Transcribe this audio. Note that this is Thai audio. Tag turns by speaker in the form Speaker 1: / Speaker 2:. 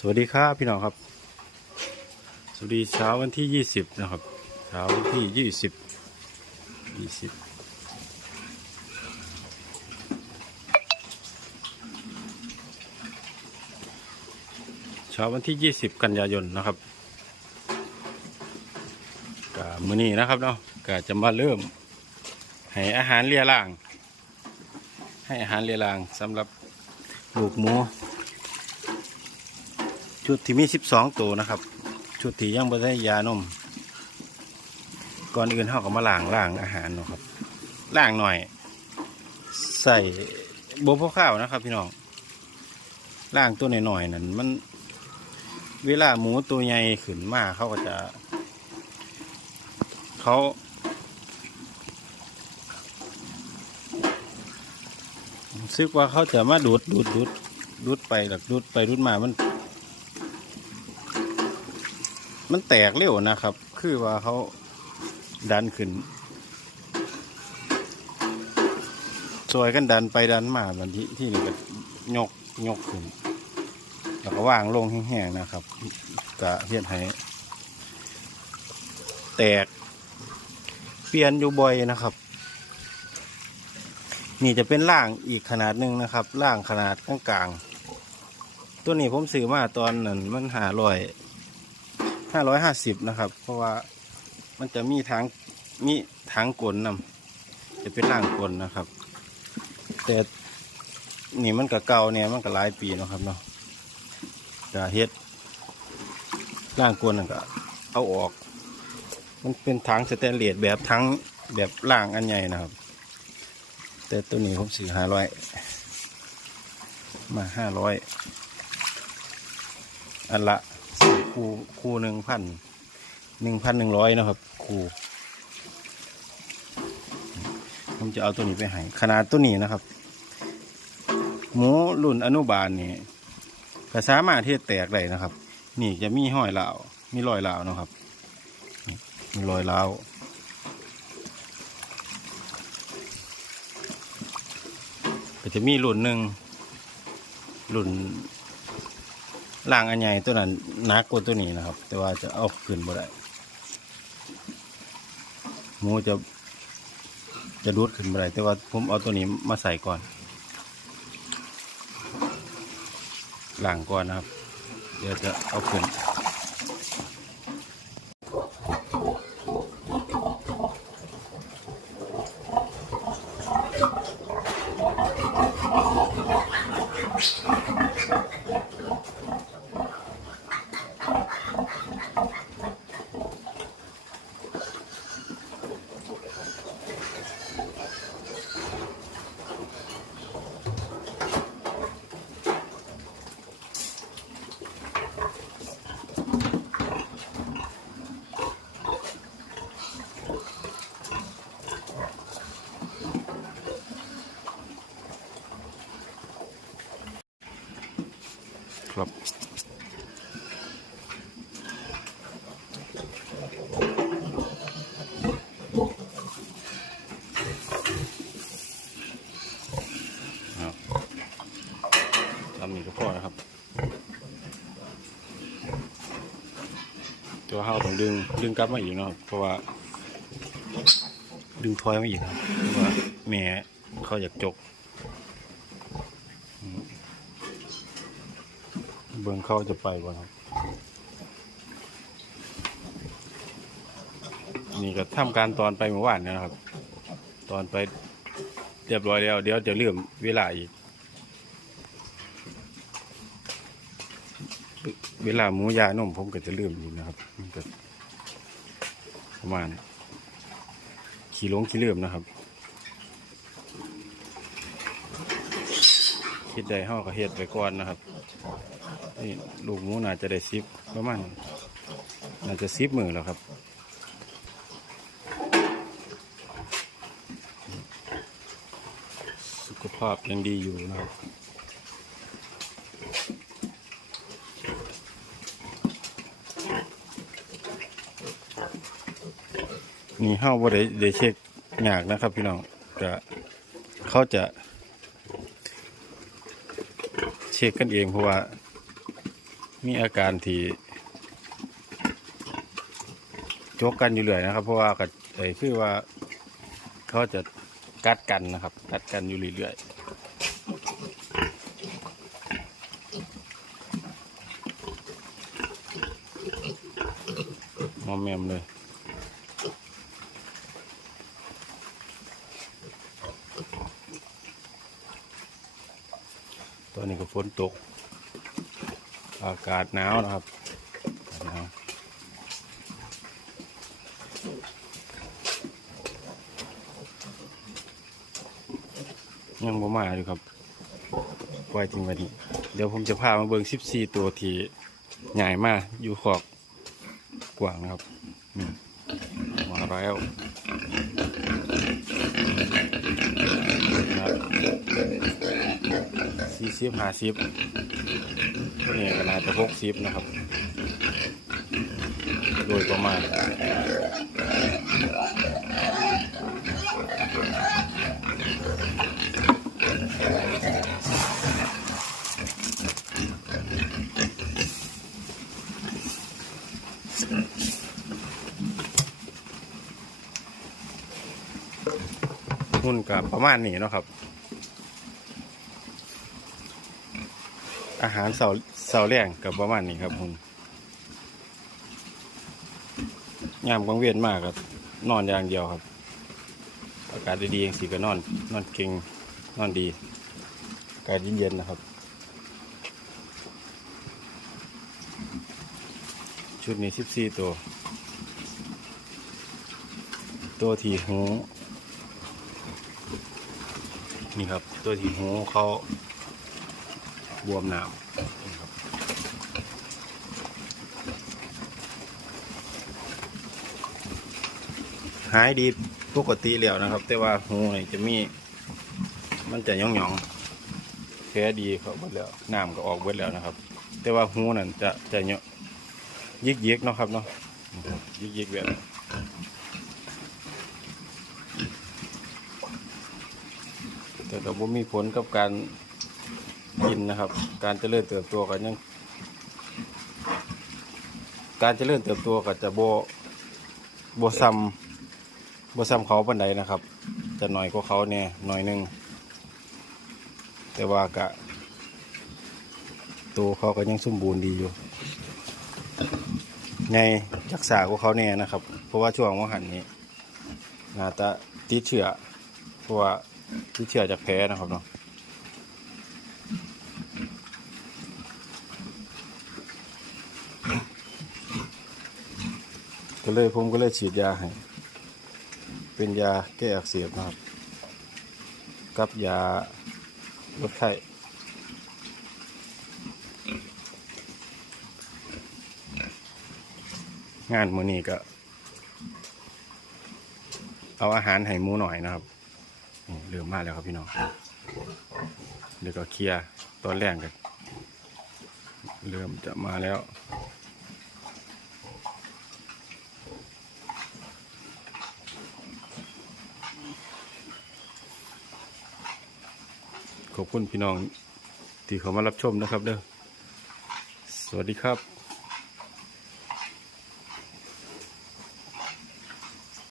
Speaker 1: สวัสดีครับพี่น้องครับ สวัสดีเช้าวันที่ยี่สิบนะครับ เช้าวันที่ยี่สิบยี่สิบเช้าวันที่ยี่สิบกันยายนนะครับกะมื้อนี้นะครับเนาะก็จะมาเริ่ม ให้อาหารเลียล่าง ให้อาหารเลียล่างสำหรับลูกหมู ชุดที่มีสิบสองตัวนะครับ ชุดที่ยังไม่ได้ยานม ก่อนอื่นเขาก็มาล้างล้างอาหารนะครับล้างหน่อย ใส่โบพข้าวนะครับ พี่น้องล้างตัวหน่อยๆนั่นมันเวลาหมูตัวใหญ่ขึ้นมาเขาก็จะ เขาซึกว่าเขาจะมาดูดดูดดูดดูดไปหลักดูดไปดูดมามัน มันแตกเร็วนะครับ คือว่าเขาดันขึ้นซอยกันดันไปดันมาบันที่ที่นี่ก็ยกยกขึ้น แล้วก็วางลงแห้งๆนะครับกะเพียนให้แตก เปลี่ยนอยู่บ่อยนะครับ นี่จะเป็นล่างอีกขนาดหนึ่งนะครับล่างขนาดกลางๆตัวนี้ผมซื้อมาตอนนั้นมันหาลอย ห้าร้อยห้าสิบนะครับ เพราะว่ามันจะมีทางมีทางกลนนำจะเป็นล่างกลนะครับ แต่นี่มันกับเก่าเนี่ยมันก็หลายปีนะครับเนาะจะเฮ็ดล่างกลนั่ก็เอาออก มันเป็นทางสแตนเลสแบบทั้งแบบล่างอันใหญ่นะครับ แต่ตัวนี้ผมซื้อห้าร้อยมาห้าร้อยอันละ คูคูหนึ่งพันหนึ่งพันหนึ่งร้อยนะครับ คูผมจะเอาตัวนี้ไปให้ขนาดตัวนี้นะครับ หมูรุ่นอนุบาลนี่ก็สามารถที่จะแตกได้นะครับ นี่จะมีห้อยเหลามีรอยเหลานะครับ มีรอยเหลาก็จะมีรุ่นหนึ่งรุ่น ล่างอันใหญ่ตัวนั้นนักกว่าตัวนี้นะครับ แต่ว่าจะเอาขึ้นบ่ได้หมูจะจะดูดขึ้นบ่ได้แต่ว่าผมเอาตัวนี้มาใส่ก่อนล่างก่อนนะครับ เดี๋ยวจะเอาขึ้น ครับครับทำนี่ก็พอนะครับ ตัวเฮาต้องดึงดึงกลับมาอีกเนาะเพราะว่า ดึงทอยมาอีกครับเพราะว่าแม่เขาอยากจกอืมเบิ่งเขาจะไปบ่ครับ นี่ก็ทำการตอนไปเมื่อวานนะครับ ตอนไปเรียบร้อยแล้ว เดี๋ยวจะเลื่อมเวลาอีก เวลาหมูยานมผมก็จะเลื่อมอีกนะครับมันก็ประมาณขี่ลงขี่เลื่อมนะครับคิดได้ห้าก็เฮ็ดไปก่อนนะครับ ลูกหมูน่าจะได้ซิปประมาณน่าจะซิปมือแล้วครับสุขภาพยังดีอยู่นะครับนี่เฮาบ่ได้ได้เช็คยากนะครับพี่น้องก็เขาจะ เช็คกันเองเพราะว่า มีอาการที่จกกันอยู่เรื่อยนะครับ เพราะว่าก็เอ้คือว่าเขาจะกัดกันนะครับ กัดกันอยู่เรื่อยๆมอมแมมเลยตอนนี้ก็ฝนตก อากาศหนาวนะครับหนาวยังบ่มาอยู่ครับปล่อยจริงวันนี้เดี๋ยวผมจะพามาเบิ่ง14 ตัวที่ใหญ่มากอยู่ขอบกว้างนะครับมาแล้ว สี่สิบห้าสิบตัวนี้ก็น่าจะหกสิบนะครับ โดยประมาณหุ้นกับประมาณนี้เนาะครับ อาหารเสาเสาแรงกับประมาณนี้ครับหุ้นยามกลางเวียนมากครับ นอนอย่างเดียวครับ อากาศดีๆอย่างสีก็นอน นอนเก่งนอนดี อากาศเย็นๆนะครับ ชุดนี้สิบสี่ตัว ตัวที่หูนี่ครับ ตัวที่หูเขา บวมหนามนี่ครับหายดีปกติแล้วนะครับ แต่ว่าหูนี่จะมี มันจะย่องหยองแพ้ดีเขาเบิดแล้วน้ำก็ออกเบิดแล้วนะครับ แต่ว่าหูนั่นจะจะเนาะยิกยิกเนาะครับเนาะยิกยิกแบบแต่ก็บ่มีผลกับการ กินนะครับ การเจริญเติบโตก็ยัง การเจริญเติบโตก็จะโบโบซ้ำโบซ้ำเขาปันใดนะครับ จะหน่อยกว่าเขาเนี่ยหน่อยหนึงแต่ว่ากะตัวเขาก็ยังสมบูรณ์ดีอยู่ในรักษากว่าเขาเนี่ยนะครับ เพราะว่าช่วงว่าหันนี้นาจะติดเชื้อเพราะว่าที่เชื่อจากแพ้นะครับเนาะ ก็เลยผมก็เลยฉีดยาให้ เป็นยาแก้อักเสบนะครับ กับยาลดไข้งานมือนี้ก็ เอาอาหารให้หมูหน่อยนะครับเริ่มมาแล้วครับพี่น้องเดี๋ยวก็เคลียร์ตอนแรกกันเริ่มจะมาแล้ว ขอบคุณพี่น้องที่เขามารับชมนะครับเด้อสวัสดีครับ